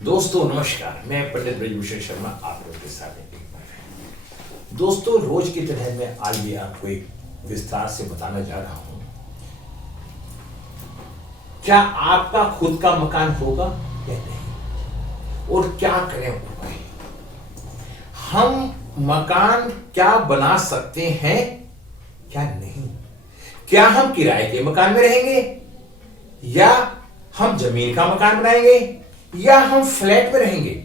दोस्तों नमस्कार, मैं पंडित ब्रजभूषण शर्मा आप लोगों के साथ एक बार। दोस्तों रोज की तरह मैं आज भी आपको एक विस्तार से बताना जा रहा हूं। क्या आपका खुद का मकान होगा या नहीं, और क्या करें उपाय। हम मकान क्या बना सकते हैं क्या नहीं। क्या हम किराए के मकान में रहेंगे, या हम जमीन का मकान बनाएंगे, या हम फ्लैट में रहेंगे।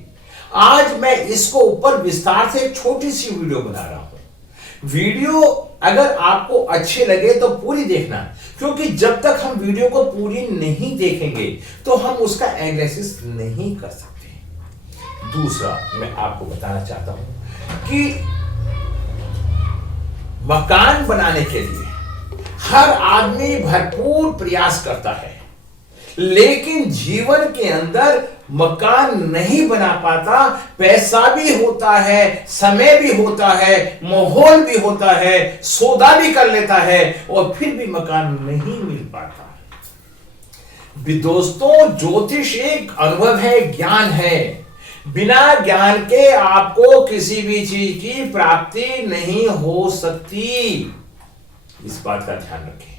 आज मैं इसको ऊपर विस्तार से एक छोटी सी वीडियो बना रहा हूं। वीडियो अगर आपको अच्छे लगे तो पूरी देखना, क्योंकि जब तक हम वीडियो को पूरी नहीं देखेंगे तो हम उसका एनालिसिस नहीं कर सकते। दूसरा मैं आपको बताना चाहता हूं कि मकान बनाने के लिए हर आदमी भरपूर प्रयास करता है, लेकिन जीवन के अंदर मकान नहीं बना पाता। पैसा भी होता है, समय भी होता है, माहौल भी होता है, सौदा भी कर लेता है, और फिर भी मकान नहीं मिल पाता। दोस्तों ज्योतिष एक अनुभव है, ज्ञान है। बिना ज्ञान के आपको किसी भी चीज की प्राप्ति नहीं हो सकती। इस बात का ध्यान रखें,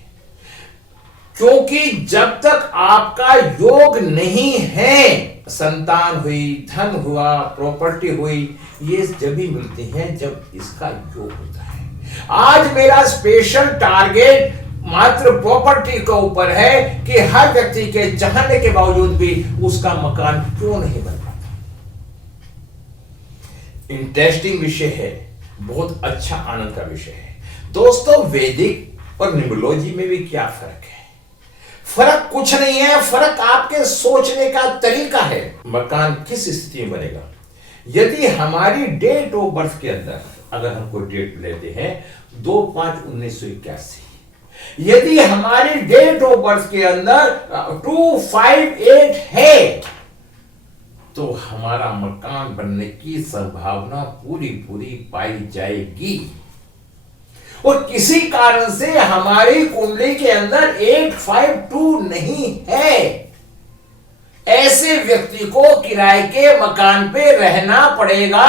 क्योंकि जब तक आपका योग नहीं है, संतान हुई, धन हुआ, प्रॉपर्टी हुई, ये जब भी मिलते हैं जब इसका योग होता है। आज मेरा स्पेशल टारगेट मात्र प्रॉपर्टी के ऊपर है कि हर व्यक्ति के चाहने के बावजूद भी उसका मकान क्यों नहीं बन पाता। इंटरेस्टिंग विषय है, बहुत अच्छा आनंद का विषय है। दोस्तों वैदिक और न्यूमरोलॉजी में भी क्या फर्क है? फर्क कुछ नहीं है, फर्क आपके सोचने का तरीका है। मकान किस स्थिति में बनेगा? यदि हमारी डेट ऑफ बर्थ के अंदर अगर हम कोई डेट लेते हैं 2/5/1981, यदि हमारी डेट ऑफ बर्थ के अंदर 258 है, तो हमारा मकान बनने की संभावना पूरी पूरी पाई जाएगी। और किसी कारण से हमारी कुंडली के अंदर 852 नहीं है, ऐसे व्यक्ति को किराए के मकान पे रहना पड़ेगा।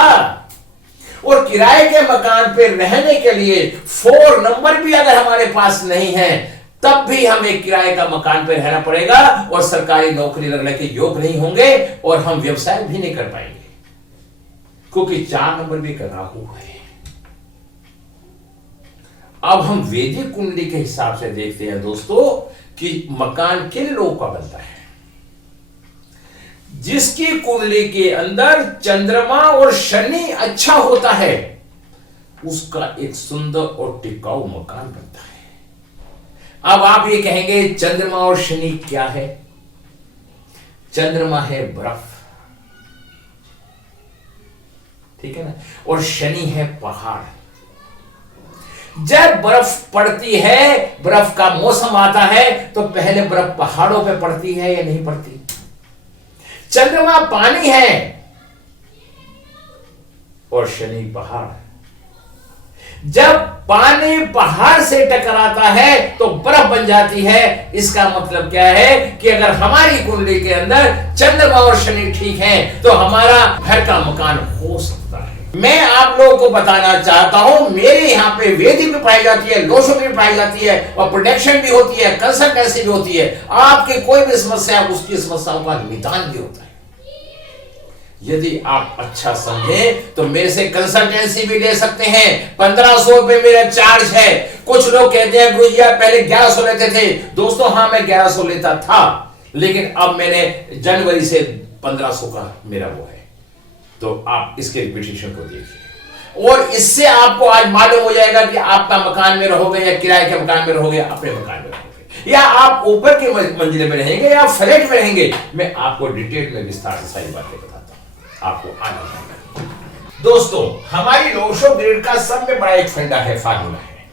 और किराए के मकान पे रहने के लिए 4 नंबर भी अगर हमारे पास नहीं है, तब भी हमें किराए का मकान पे रहना पड़ेगा, और सरकारी नौकरी लगने के योग नहीं होंगे, और हम व्यवसाय भी नहीं कर पाएंगे, क्योंकि 4 नंबर भी का राहु है। अब हम वैदिक कुंडली के हिसाब से देखते हैं दोस्तों कि मकान किन लोगों का बनता है। जिसकी कुंडली के अंदर चंद्रमा और शनि अच्छा होता है, उसका एक सुंदर और टिकाऊ मकान बनता है। अब आप ये कहेंगे चंद्रमा और शनि क्या है? चंद्रमा है बर्फ, ठीक है ना, और शनि है पहाड़। जब बर्फ पड़ती है, बर्फ का मौसम आता है, तो पहले बर्फ पहाड़ों पे पड़ती है या नहीं पड़ती? चंद्रमा पानी है और शनि पहाड़। जब पानी पहाड़ से टकराता है तो बर्फ बन जाती है। इसका मतलब क्या है कि अगर हमारी कुंडली के अंदर चंद्रमा और शनि ठीक है, तो हमारा घर का मकान हो सकता है। मैं आप लोगों को बताना चाहता हूं, मेरे यहां पे वेदी भी पाई जाती है, लोशो भी पाई जाती है, और प्रोटेक्शन भी होती है, कंसल्टेंसी भी होती है। आपके कोई भी समस्या, उसकी समस्याओं का निदान भी होता है। यदि आप अच्छा समझें तो मेरे से कंसल्टेंसी भी ले सकते हैं। 1500 रुपए मेरा चार्ज है। कुछ लोग कहते हैं गुरुजी आप पहले 1100 लेते थे। दोस्तों हाँ, मैं 1100 लेता था, लेकिन अब मैंने जनवरी से 1500 का मेरा वो है। तो आप इसके रिपीटेशन को देखिए, और इससे आपको आज मालूम हो जाएगा कि आपका मकान में रहोगे या किराए के मकान में रहोगे, अपने मकान में रहोगे, या आप ऊपर के मंजिले में रहेंगे या फ्लैट में रहेंगे। मैं आपको डिटेल में विस्तार से सारी बातें बताता हूं, आपको आना जाएगा। दोस्तों हमारी लोशो ग्रेड का सब में बड़ा एक फंडा है, फार्मूला है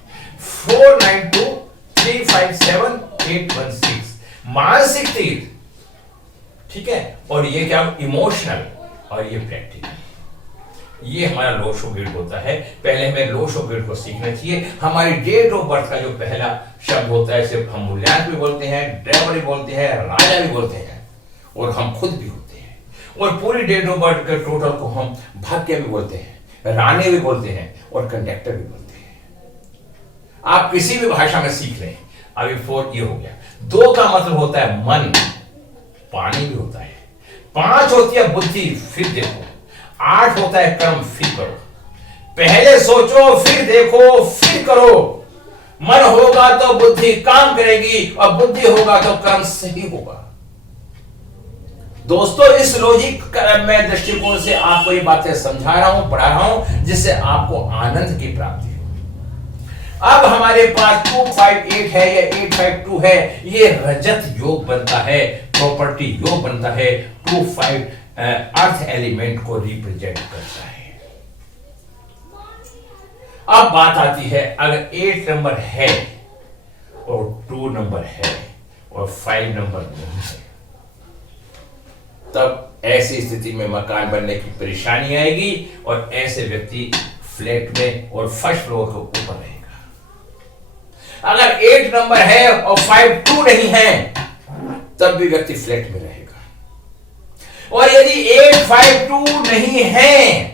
492357 मानसिक तीर, ठीक है, और ये क्या इमोशनल, और ये प्रैक्टिकल। ये हमारा लोशो ग्रिड होता है। पहले हमें लोशो ग्रिड को सीखना चाहिए। हमारी डेट ऑफ बर्थ का जो पहला शब्द होता है, सिर्फ हम मूल्यांक भी बोलते हैं, ड्राइवर भी बोलते हैं, राजा भी बोलते हैं, और हम खुद भी होते हैं। और पूरी डेट ऑफ बर्थ के टोटल को हम भाग्य भी बोलते हैं, रानी भी बोलते हैं और कंडक्टर भी बोलते हैं। आप किसी भी भाषा में सीख लें। अभी 4 ये हो गया। 2 का मतलब होता है मन, पानी भी होता है। 5 होती है बुद्धि, फिर देखो। 8 होता है कर्म, फिर करो। पहले सोचो, फिर देखो, फिर करो। मन होगा तो बुद्धि काम करेगी और बुद्धि होगा तो कर्म सही होगा। दोस्तों, इस लॉजिक में दृष्टिकोण से आपको ये बातें समझा रहा हूं, पढ़ा रहा हूं, जिससे आपको आनंद की प्राप्ति हो। अब हमारे पास 258 है या 852 है, ये रजत योग बनता है, प्रॉपर्टी योग बनता है। 25 अर्थ एलिमेंट को रिप्रेजेंट करता है। अब बात आती है, अगर 8 नंबर है और 2 नंबर है और 5 नंबर नहीं है, तब ऐसी स्थिति में मकान बनने की परेशानी आएगी और ऐसे व्यक्ति फ्लैट में और फर्स्ट फ्लोर के ऊपर रहेगा। अगर 8 नंबर है और 52 नहीं है, तब भी व्यक्ति फ्लैट में रहेगा। और यदि 852 नहीं है,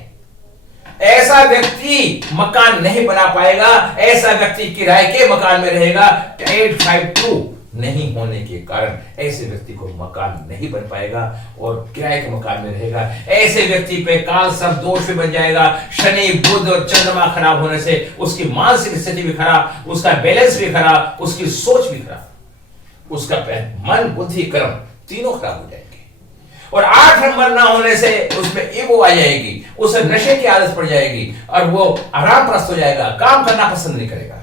ऐसा व्यक्ति मकान नहीं बना पाएगा, ऐसा व्यक्ति किराए के मकान में रहेगा। 852 नहीं होने के कारण ऐसे व्यक्ति को मकान नहीं बन पाएगा और किराए के मकान में रहेगा। ऐसे व्यक्ति पे काल सर्प दोष भी बन जाएगा। शनि, बुध और चंद्रमा खराब होने से उसकी मानसिक स्थिति भी खराब, उसका बैलेंस भी खराब, उसकी सोच भी खराब, उसका मन, बुद्धि, कर्म तीनों खराब हो जाएंगे। और 8 नंबर ना होने से उसमें ईगो आ जाएगी, उसे नशे की आदत पड़ जाएगी और वो आराम प्रस्त हो जाएगा, काम करना पसंद नहीं करेगा।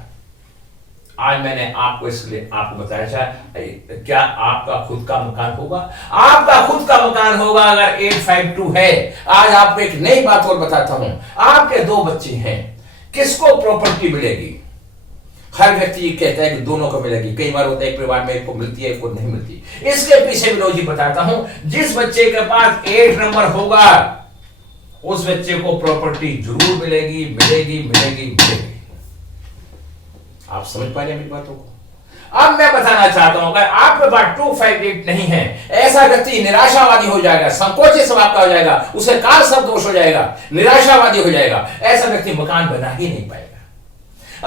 आज मैंने आपको इसलिए आपको बताया, क्या आपका खुद का मकान होगा? आपका खुद का मकान होगा अगर 852 है। आज आपको एक नई बात और बताता हूं। आपके 2 बच्चे हैं, किसको प्रॉपर्टी मिलेगी? हर व्यक्ति कहता है कि दोनों को मिलेगी। कई बार होता है एक परिवार में एक को मिलती है, एक को नहीं मिलती। इसके पीछे भी लॉजिक बताता हूं। जिस बच्चे के पास 8 नंबर होगा, उस बच्चे को प्रॉपर्टी जरूर मिलेगी, मिलेगी, मिलेगी, मिलेगी। आप समझ पा रहे हैं मेरी बातों को? अब मैं बताना चाहता हूं, अगर आपके पास 258 नहीं है, ऐसा व्यक्ति निराशावादी हो जाएगा, संकोची स्वभाव का हो जाएगा, उसे काल सर्प दोष हो जाएगा, निराशावादी हो जाएगा। ऐसा व्यक्ति मकान बना ही नहीं पाएगा।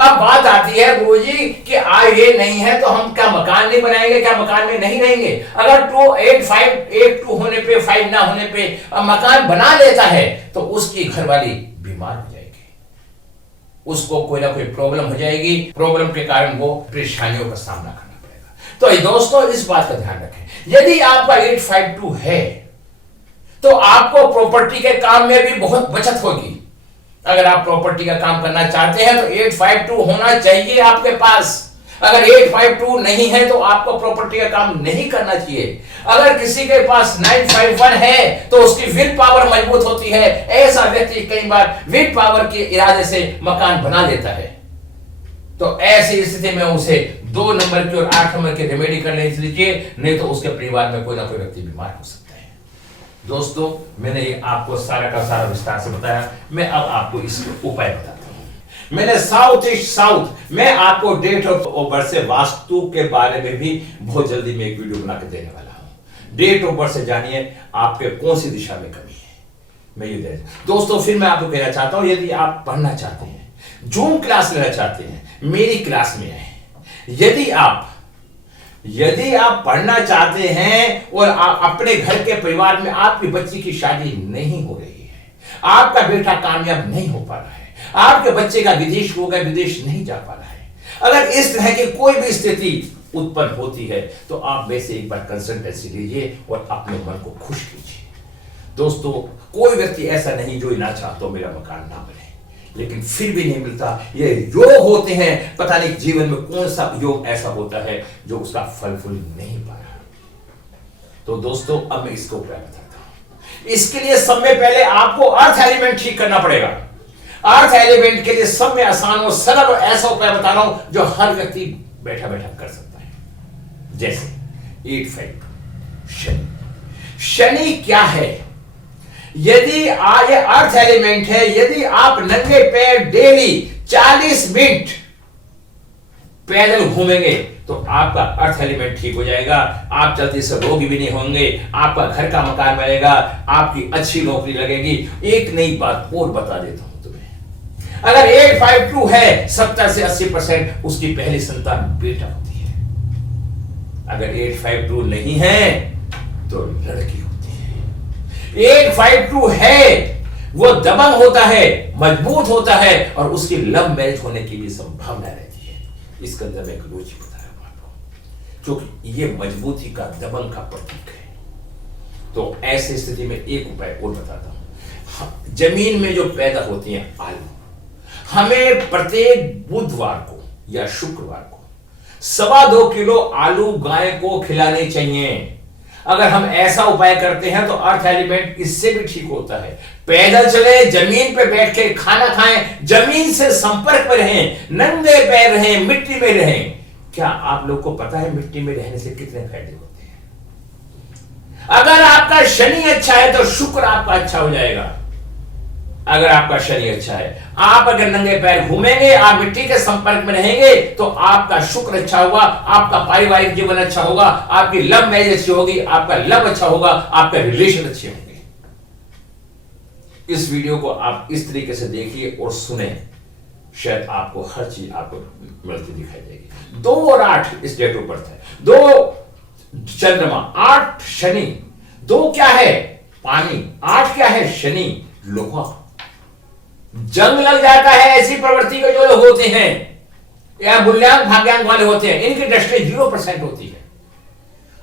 अब बात आती है गुरुजी कि ये नहीं है तो हम क्या मकान नहीं बनाएंगे, क्या मकान में नहीं रहेंगे? अगर 2 होने पे, 5 ना होने पे मकान बना लेता है तो उसकी घरवाली बीमार हो जाएगी, उसको कोई ना कोई प्रॉब्लम हो जाएगी। प्रॉब्लम के कारण वो परेशानियों का सामना करना पड़ेगा। तो दोस्तों, इस बात का ध्यान रखें। यदि आपका 852 है तो आपको प्रॉपर्टी के काम में भी बहुत बचत होगी। अगर आप प्रॉपर्टी का काम करना चाहते हैं तो 852 होना चाहिए आपके पास। अगर 852 नहीं है तो आपको प्रॉपर्टी का काम नहीं करना चाहिए। अगर किसी के पास 951 है तो उसकी विल पावर मजबूत होती है। ऐसा व्यक्ति कई बार विल पावर के इरादे से मकान बना लेता है। तो ऐसी स्थिति में उसे 2 नंबर की और 8 नंबर की रेमेडी कर लेनी चाहिए, नहीं तो उसके परिवार में कोई ना कोई व्यक्ति बीमार हो सकता है। दोस्तों, मैंने ये आपको सारा का सारा विस्तार से बताया। मैं अब आपको इसके उपाय बताता हूं। मैंने साउथ ईस्ट साउथ में आपको डेट ऑफ बर्थ से वास्तु के बारे में भी बहुत जल्दी में एक वीडियो बना के देने वाला हूं। डेट ऑफ बर्थ से जानिए आपके कौन सी दिशा में कमी है। मैं ये दे दोस्तों, फिर मैं आपको कहना चाहता हूं, यदि आप पढ़ना चाहते हैं, जूम क्लास लेना चाहते हैं, मेरी क्लास में आए। यदि आप पढ़ना चाहते हैं और अपने घर के परिवार में आपकी बच्ची की शादी नहीं हो रही है, आपका बेटा कामयाब नहीं हो पा रहा है, आपके बच्चे का विदेश हो गया, विदेश नहीं जा पा रहा है, अगर इस तरह की कोई भी स्थिति उत्पन्न होती है तो आप वैसे एक बार कंसल्टेंसी लीजिए और अपने मन को खुश कीजिए। दोस्तों, कोई व्यक्ति ऐसा नहीं जो ना चाहता हो मेरा मकान ना बने, लेकिन फिर भी नहीं मिलता। ये योग होते हैं, पता नहीं जीवन में कौन सा योग ऐसा होता है जो उसका फल फूल नहीं पा रहा। तो दोस्तों, अब मैं इसको उपाय बताता हूं। इसके लिए सब में पहले आपको अर्थ एलिमेंट ठीक करना पड़ेगा। अर्थ एलिमेंट के लिए सब में आसान और सरल और ऐसा उपाय बता रहा हूं जो हर व्यक्ति बैठा बैठा कर सकता है। जैसे 852 शनि क्या है? यदि ये अर्थ एलिमेंट है, यदि आप नंगे पैर डेली 40 मिनट पैदल घूमेंगे तो आपका अर्थ एलिमेंट ठीक हो जाएगा, आप जल्दी से रोगी भी नहीं होंगे, आपका घर का मकान बनेगा, आपकी अच्छी नौकरी लगेगी। एक नई बात और बता देता हूं तुम्हें, अगर 852 है 70 से 80% उसकी पहली संतान बेटा होती है। अगर 852 नहीं है तो लड़की होती है। 852 है वो दबंग होता है, मजबूत होता है और उसकी लव मैरिज होने की भी संभावना रहती है। इसके अंदर मैं एक रुचि बता रहा हूं आपको, क्योंकि ये मजबूती का, दबंग का प्रतीक है। तो ऐसी स्थिति में एक उपाय और बताता हूं। जमीन में जो पैदा होती हैं आलू, हमें प्रत्येक बुधवार को या शुक्रवार को 2.25 किलो आलू गाय को खिलाने चाहिए। अगर हम ऐसा उपाय करते हैं तो अर्थ एलिमेंट इससे भी ठीक होता है। पैदल चले, जमीन पे बैठ के खाना खाएं, जमीन से संपर्क में रहें, नंगे पैर रहें, मिट्टी में रहें। क्या आप लोग को पता है मिट्टी में रहने से कितने फायदे होते हैं? अगर आपका शनि अच्छा है तो शुक्र आपका अच्छा हो जाएगा। अगर आपका शनि अच्छा है, आप अगर नंगे पैर घूमेंगे, आप मिट्टी के संपर्क में रहेंगे तो आपका शुक्र अच्छा होगा, आपका पारिवारिक जीवन अच्छा होगा, आपकी लव मैरिज अच्छी होगी, आपका लव अच्छा होगा, आपका रिलेशन अच्छे होंगे। इस वीडियो को आप इस तरीके से देखिए और सुने, शायद आपको हर चीज आपको मिलती दिखाई देगी। 2 और 8 इस डेट ऑफ बर्थ है। 2 चंद्रमा, 8 शनि। 2 क्या है? पानी। 8 क्या है? शनि, लोहा। जंग लग जाता है ऐसी प्रवृत्ति के जो लोग होते हैं या बुल्यांक भाग्यांक वाले होते हैं, इनकी दृष्टि 0% होती है।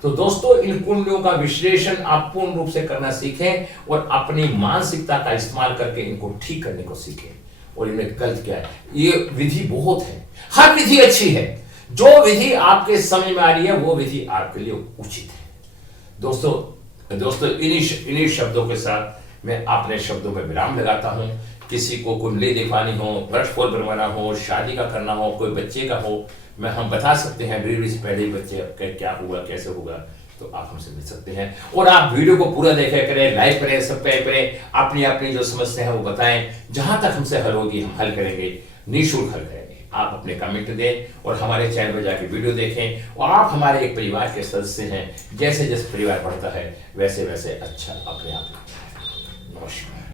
तो दोस्तों, इन कुंडलियों का विश्लेषण आप पूर्ण रूप से करना सीखें और अपनी मानसिकता का इस्तेमाल करके इनको ठीक करने को सीखें। और इनमें गलत क्या है, ये विधि बहुत है, हर विधि अच्छी है। जो विधि आपके समझ में आ रही है वो विधि आपके लिए उचित है। दोस्तों इन्हीं शब्दों के साथ मैं अपने शब्दों में विराम लगाता हूं। किसी को कुंडली दिखवानी हो, वर्षफल बनवाना हो, शादी का करना हो, कोई बच्चे का हो, हम बता सकते हैं डिलीवरी से पहले ही बच्चे क्या हुआ, कैसे होगा, तो आप हमसे मिल सकते हैं। और आप वीडियो को पूरा देखा करें, लाइक करें, सब्सक्राइब करें, अपनी अपनी जो समस्या है वो बताएं। जहां तक हमसे हल होगी हम हल करेंगे, निःशुल्क हल करेंगे। आप अपने कमेंट दें और हमारे चैनल पर जाकर वीडियो देखें। और आप हमारे एक परिवार के सदस्य हैं, जैसे जैसे परिवार बढ़ता है वैसे वैसे अच्छा अपने आप। नमस्कार।